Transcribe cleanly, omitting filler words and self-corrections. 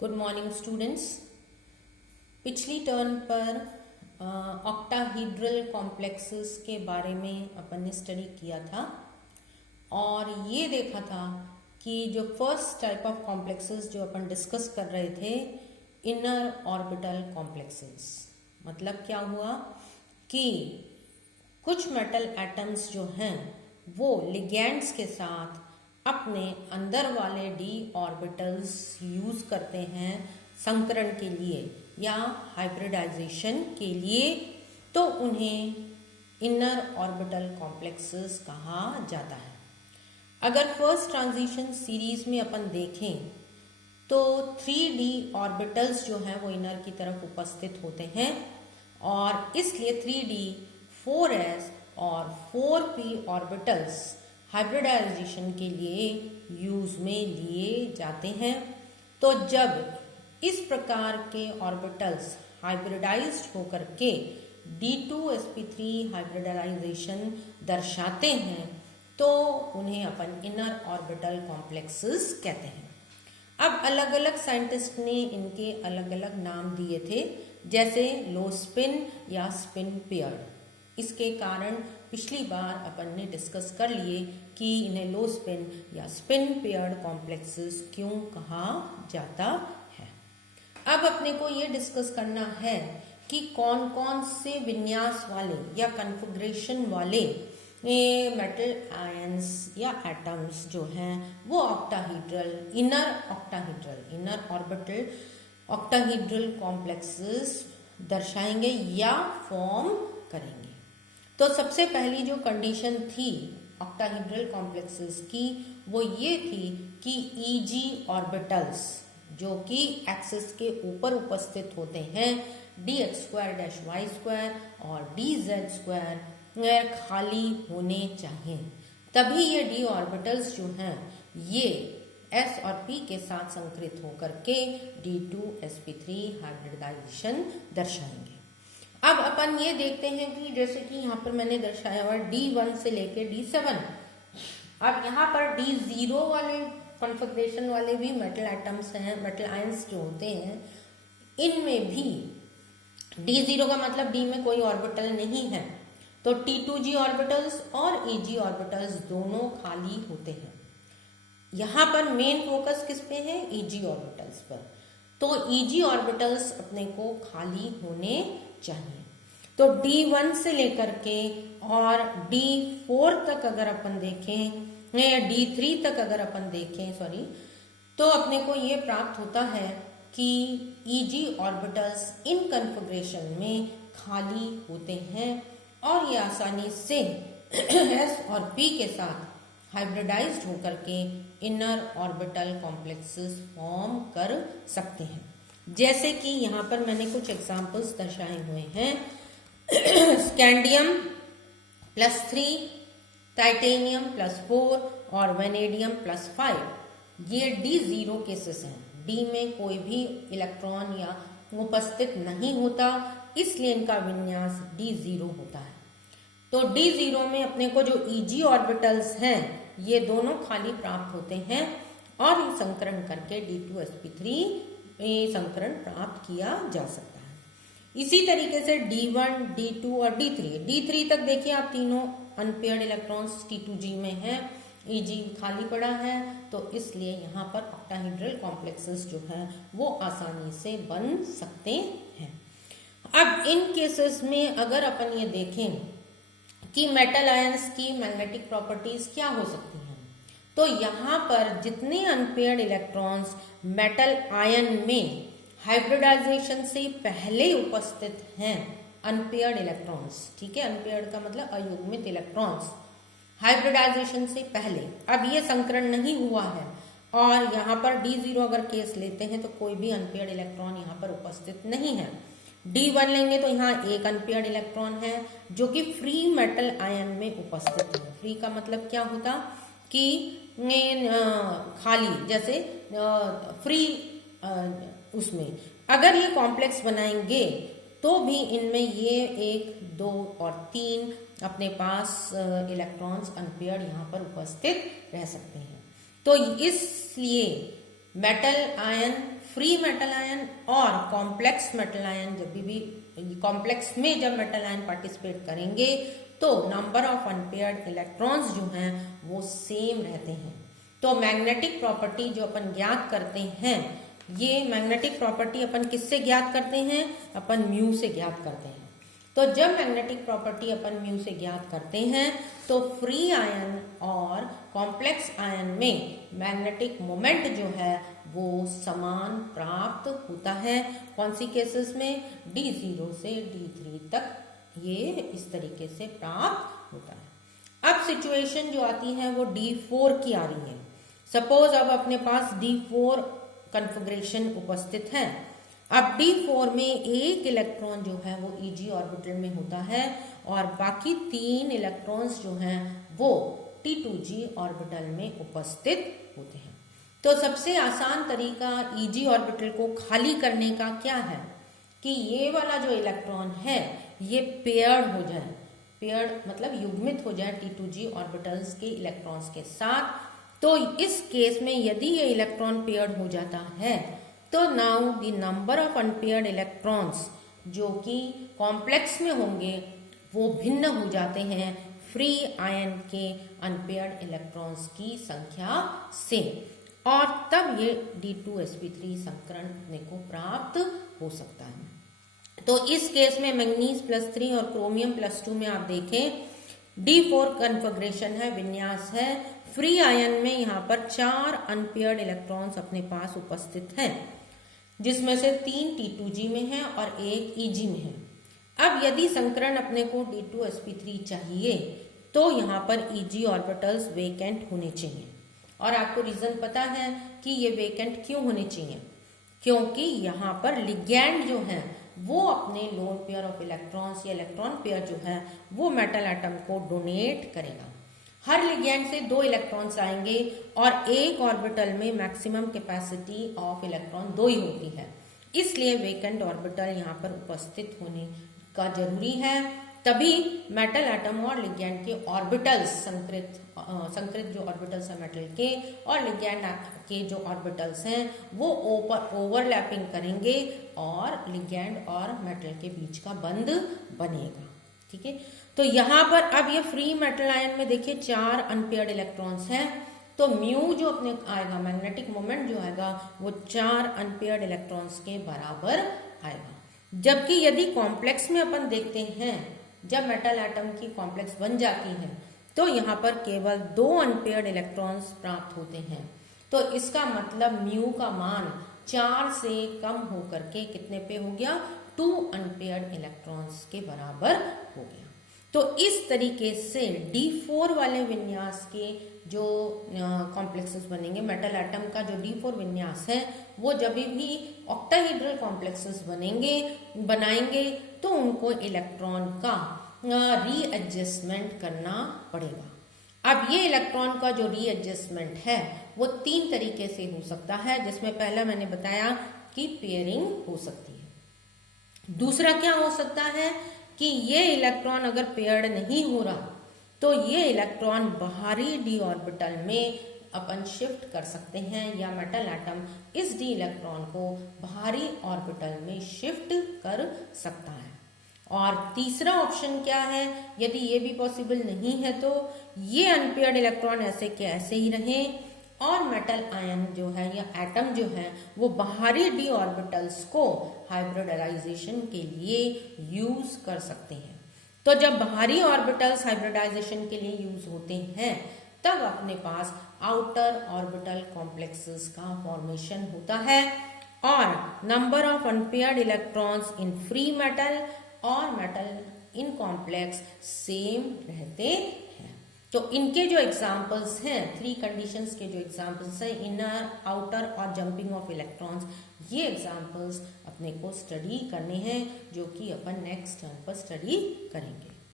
Good morning students. पिछली turn पर octahedral complexes के बारे में अपन ने स्टडी किया था और ये देखा था कि जो फर्स्ट टाइप ऑफ कॉम्प्लेक्सेस जो अपन डिस्कस कर रहे थे, इनर ऑर्बिटल कॉम्प्लेक्सेस। मतलब क्या हुआ कि कुछ मेटल एटम्स जो हैं वो लिगेंड्स के साथ अपने अंदर वाले डी ऑर्बिटल्स यूज करते हैं संकरण के लिए या हाइब्रिडाइजेशन के लिए, तो उन्हें इनर ऑर्बिटल कॉम्प्लेक्सेस कहा जाता है। अगर फर्स्ट ट्रांजिशन सीरीज में अपन देखें तो 3D ऑर्बिटल्स जो हैं वो इनर की तरफ उपस्थित होते हैं और इसलिए 3D 4s और 4p ऑर्बिटल्स हाइब्रिडाइजेशन के लिए यूज में लिए जाते हैं। तो जब इस प्रकार के ऑर्बिटल्स हाइब्रिडाइज्ड होकर के D2sp3 हाइब्रिडाइजेशन दर्शाते हैं तो उन्हें अपन इनर ऑर्बिटल कॉम्प्लेक्सेस कहते हैं। अब अलग अलग साइंटिस्ट ने इनके अलग अलग नाम दिए थे, जैसे लो स्पिन या स्पिन पेयर्ड। इसके कारण पिछली बार अपन ने डिस्कस कर लिए कि इन्हें लो स्पिन या स्पिन पेयर्ड कॉम्प्लेक्सेस क्यों कहा जाता है। अब अपने को ये डिस्कस करना है कि कौन कौन से विन्यास वाले या कॉन्फ़िगरेशन वाले मेटल आयंस या एटम्स जो हैं वो इनर ऑर्बिटल ऑक्टाहीड्रल कॉम्प्लेक्सेस दर्शाएंगे या फॉर्म करेंगे। तो सबसे पहली जो कंडीशन थी ऑक्टाहीड्रल कॉम्प्लेक्सेस की वो ये थी कि Eg ऑर्बिटल्स जो कि एक्सिस के ऊपर उपस्थित होते हैं dx2-y² और dz² खाली होने चाहिए, तभी ये d ऑर्बिटल्स जो हैं ये s और p के साथ संकरित होकर के D2sp3 हाइब्रिडाइजेशन दर्शाएंगे। अब अपन ये देखते हैं कि जैसे कि यहाँ पर मैंने दर्शाया हुआ D1 से लेके D7। अब यहाँ पर D0 वाले कॉन्फ़िगरेशन वाले भी मेटल एटम्स हैं, मेटल आयंस जो होते हैं, इनमें भी D0 का मतलब D में कोई ऑर्बिटल नहीं है, तो T2g ऑर्बिटल्स और Eg ऑर्बिटल्स दोनों खाली होते हैं। यहाँ पर मेन फोकस किस पे है? Eg ऑर्बिटल्स पर। तो Eg ऑर्बिटल्स अपने को खाली होने चाहिए। तो D1 से लेकर के और D4 तक अगर अपन देखें या D3 तक अगर अपन देखें तो अपने को ये प्राप्त होता है कि Eg ऑर्बिटल्स इन कॉन्फ़िगरेशन में खाली होते हैं और ये आसानी से s और p के साथ हाइब्रिडाइज्ड होकर के इनर ऑर्बिटल कॉम्प्लेक्सेस फॉर्म कर सकते हैं। जैसे कि यहाँ पर मैंने कुछ एग्जाम्पल्स दर्शाए हुए हैं। स्कैंडियम +3, टाइटेनियम +4 और वेनेडियम +5, ये D0 केसेस हैं। D में कोई भी इलेक्ट्रॉन या उपस्थित नहीं होता, इसलिए इनका विन्यास D0 होता है। तो D0 में अपने को जो Eg ऑर्बिटल्स हैं ये दोनों खाली प्राप्त होते हैं और संकरण करके D2sp3 संकरण प्राप्त किया जा सकता है। इसी तरीके से D1, D2 और D3 तक देखिए आप, तीनों अनपेयर्ड इलेक्ट्रॉन्स T2g में है, Eg खाली पड़ा है, तो इसलिए यहाँ पर ऑक्टाहीड्रल कॉम्प्लेक्सेस जो है वो आसानी से बन सकते हैं। अब इन केसेस में अगर अपन ये देखें कि मेटल आयंस की मैग्नेटिक प्रॉपर्टीज क्या हो सकती हैं, तो यहाँ पर जितने अनपेयर्ड इलेक्ट्रॉन्स मेटल आयन में हाइब्रिडाइजेशन से पहले उपस्थित हैं, अनपेयर्ड इलेक्ट्रॉन्स, ठीक है, अनपेयर्ड का मतलब अयुग्मित इलेक्ट्रॉन्स, हाइब्रिडाइजेशन से पहले, अब ये संकरण नहीं हुआ है और यहाँ पर D0 अगर केस लेते हैं तो कोई भी अनपेयर्ड इलेक्ट्रॉन यहाँ पर उपस्थित नहीं है। D1 लेंगे तो यहाँ एक अनपेयर्ड इलेक्ट्रॉन है जो कि फ्री मेटल आयन में उपस्थित है। फ्री का मतलब क्या होता कि खाली, जैसे फ्री उसमें अगर ये कॉम्प्लेक्स बनाएंगे तो भी इनमें ये 1, 2 और 3 अपने पास इलेक्ट्रॉन्स अनपेयर्ड यहाँ पर उपस्थित रह सकते हैं। तो इसलिए metal ion, free metal ion और कॉम्प्लेक्स मेटल आयन, जब भी कॉम्प्लेक्स में जब मेटल आयन पार्टिसिपेट करेंगे तो नंबर ऑफ अनपेयर्ड इलेक्ट्रॉन्स जो हैं वो सेम रहते हैं। तो मैग्नेटिक प्रॉपर्टी जो अपन ज्ञात करते हैं, ये मैग्नेटिक प्रॉपर्टी अपन किससे ज्ञात करते हैं? अपन म्यू से ज्ञात करते हैं। तो जब मैग्नेटिक प्रॉपर्टी अपन म्यू से ज्ञात करते हैं तो फ्री आयन और कॉम्प्लेक्स आयन में मैग्नेटिक मोमेंट जो है वो समान प्राप्त होता है। कौन सी केसेस में? D0 से D3 तक ये इस तरीके से प्राप्त होता है। अब सिचुएशन जो आती है वो D4 की आ रही है। सपोज अब अपने पास D4 कन्फिग्रेशन उपस्थित है। अब D4 में एक इलेक्ट्रॉन जो है वो Eg ऑर्बिटल में होता है और बाकी 3 इलेक्ट्रॉन्स जो हैं वो T2g ऑर्बिटल में उपस्थित होते हैं। तो सबसे आसान तरीका Eg ऑर्बिटल को खाली करने का क्या है कि ये वाला जो इलेक्ट्रॉन है ये पेयर्ड हो जाए, पेयर्ड मतलब युग्मित हो जाए T2g ऑर्बिटल्स के इलेक्ट्रॉन्स के साथ। तो इस केस में यदि ये इलेक्ट्रॉन पेयर्ड हो जाता है तो now the number of unpaired electrons जो कि कॉम्प्लेक्स में होंगे वो भिन्न हो जाते हैं फ्री आयन के अनपेयर्ड इलेक्ट्रॉन्स की संख्या से, और तब ये D2sp3 संकरण अपने को प्राप्त हो सकता है। तो इस केस में मैग्नीज +3 और क्रोमियम +2 में आप देखें D4 कन्फिग्रेशन है, विन्यास है। फ्री आयन में यहाँ पर 4 अनपेयर्ड इलेक्ट्रॉन्स अपने पास उपस्थित हैं, जिसमें से 3 T2g में है और 1 Eg में है। अब यदि संकरण अपने को D2sp3 चाहिए तो यहाँ पर Eg ऑर्बिटल्स वेकेंट होने चाहिए। और आपको रीजन पता है कि ये वेकेंट क्यों होने चाहिए? क्योंकि यहाँ पर लिगैंड जो है वो अपने लोन पेयर ऑफ इलेक्ट्रॉन्स या इलेक्ट्रॉन पेयर जो है वो मेटल एटम को डोनेट करेगा। हर लिगैंड से 2 इलेक्ट्रॉन्स आएंगे और एक ऑर्बिटल में मैक्सिमम कैपेसिटी ऑफ इलेक्ट्रॉन 2 ही होती है, इसलिए वेकेंट ऑर्बिटल यहाँ पर उपस्थित होने का जरूरी है। तभी मेटल एटम और लिगैंड के ऑर्बिटल्स संकृत जो ऑर्बिटल्स हैं मेटल के और लिगैंड के जो ऑर्बिटल्स हैं वो ओवरलैपिंग करेंगे और लिगैंड और मेटल के बीच का बंध बनेगा। ठीक है, तो यहाँ पर अब ये फ्री मेटल आयन में देखिए 4 अनपेयर्ड इलेक्ट्रॉन्स हैं, तो म्यू जो अपने आएगा, मैग्नेटिक मोमेंट जो आएगा वो 4 अनपेयर्ड इलेक्ट्रॉन्स के बराबर आएगा। जबकि यदि कॉम्प्लेक्स में अपन देखते हैं, जब मेटल एटम की कॉम्प्लेक्स बन जाती है तो यहाँ पर केवल 2 अनपेयर्ड इलेक्ट्रॉन्स प्राप्त होते हैं। तो इसका मतलब म्यू का मान 4 से कम होकर के कितने पे हो गया? 2 अनपेयर्ड इलेक्ट्रॉन्स के बराबर हो गया। तो इस तरीके से D4 वाले विन्यास के जो कॉम्प्लेक्सेस बनेंगे, मेटल एटम का जो D4 विन्यास है वो जब भी ऑक्टाहेड्रल कॉम्प्लेक्सेस बनाएंगे तो उनको इलेक्ट्रॉन का रीएडजस्टमेंट करना पड़ेगा। अब ये इलेक्ट्रॉन का जो रीएडजस्टमेंट है वो 3 तरीके से हो सकता है, जिसमें पहला मैंने बताया कि पेयरिंग हो सकती है। दूसरा क्या हो सकता है कि ये इलेक्ट्रॉन अगर पेयर्ड नहीं हो रहा तो ये इलेक्ट्रॉन बाहरी d ऑर्बिटल में अपन शिफ्ट कर सकते हैं, या मेटल एटम इस d इलेक्ट्रॉन को बाहरी ऑर्बिटल में शिफ्ट कर सकता है। और तीसरा ऑप्शन क्या है? यदि ये भी पॉसिबल नहीं है तो ये अनपेयर्ड इलेक्ट्रॉन ऐसे के ऐसे ही रहें और मेटल आयन जो है या एटम जो है वो बाहरी d ऑर्बिटल्स को हाइब्रिडाइजेशन के लिए यूज कर सकते हैं। तो जब बाहरी ऑर्बिटल्स हाइब्रिडाइजेशन के लिए यूज होते हैं तब अपने पास आउटर ऑर्बिटल कॉम्प्लेक्सेस का फॉर्मेशन होता है और number of unpaired electrons in free metal और मेटल इन कॉम्प्लेक्स सेम रहते हैं। तो इनके जो एग्जाम्पल्स हैं, 3 कंडीशंस के जो एग्जाम्पल्स हैं, इनर, आउटर और जंपिंग ऑफ इलेक्ट्रॉन्स, ये एग्जाम्पल्स अपने को स्टडी करने हैं जो कि अपन नेक्स्ट टर्म पर स्टडी करेंगे।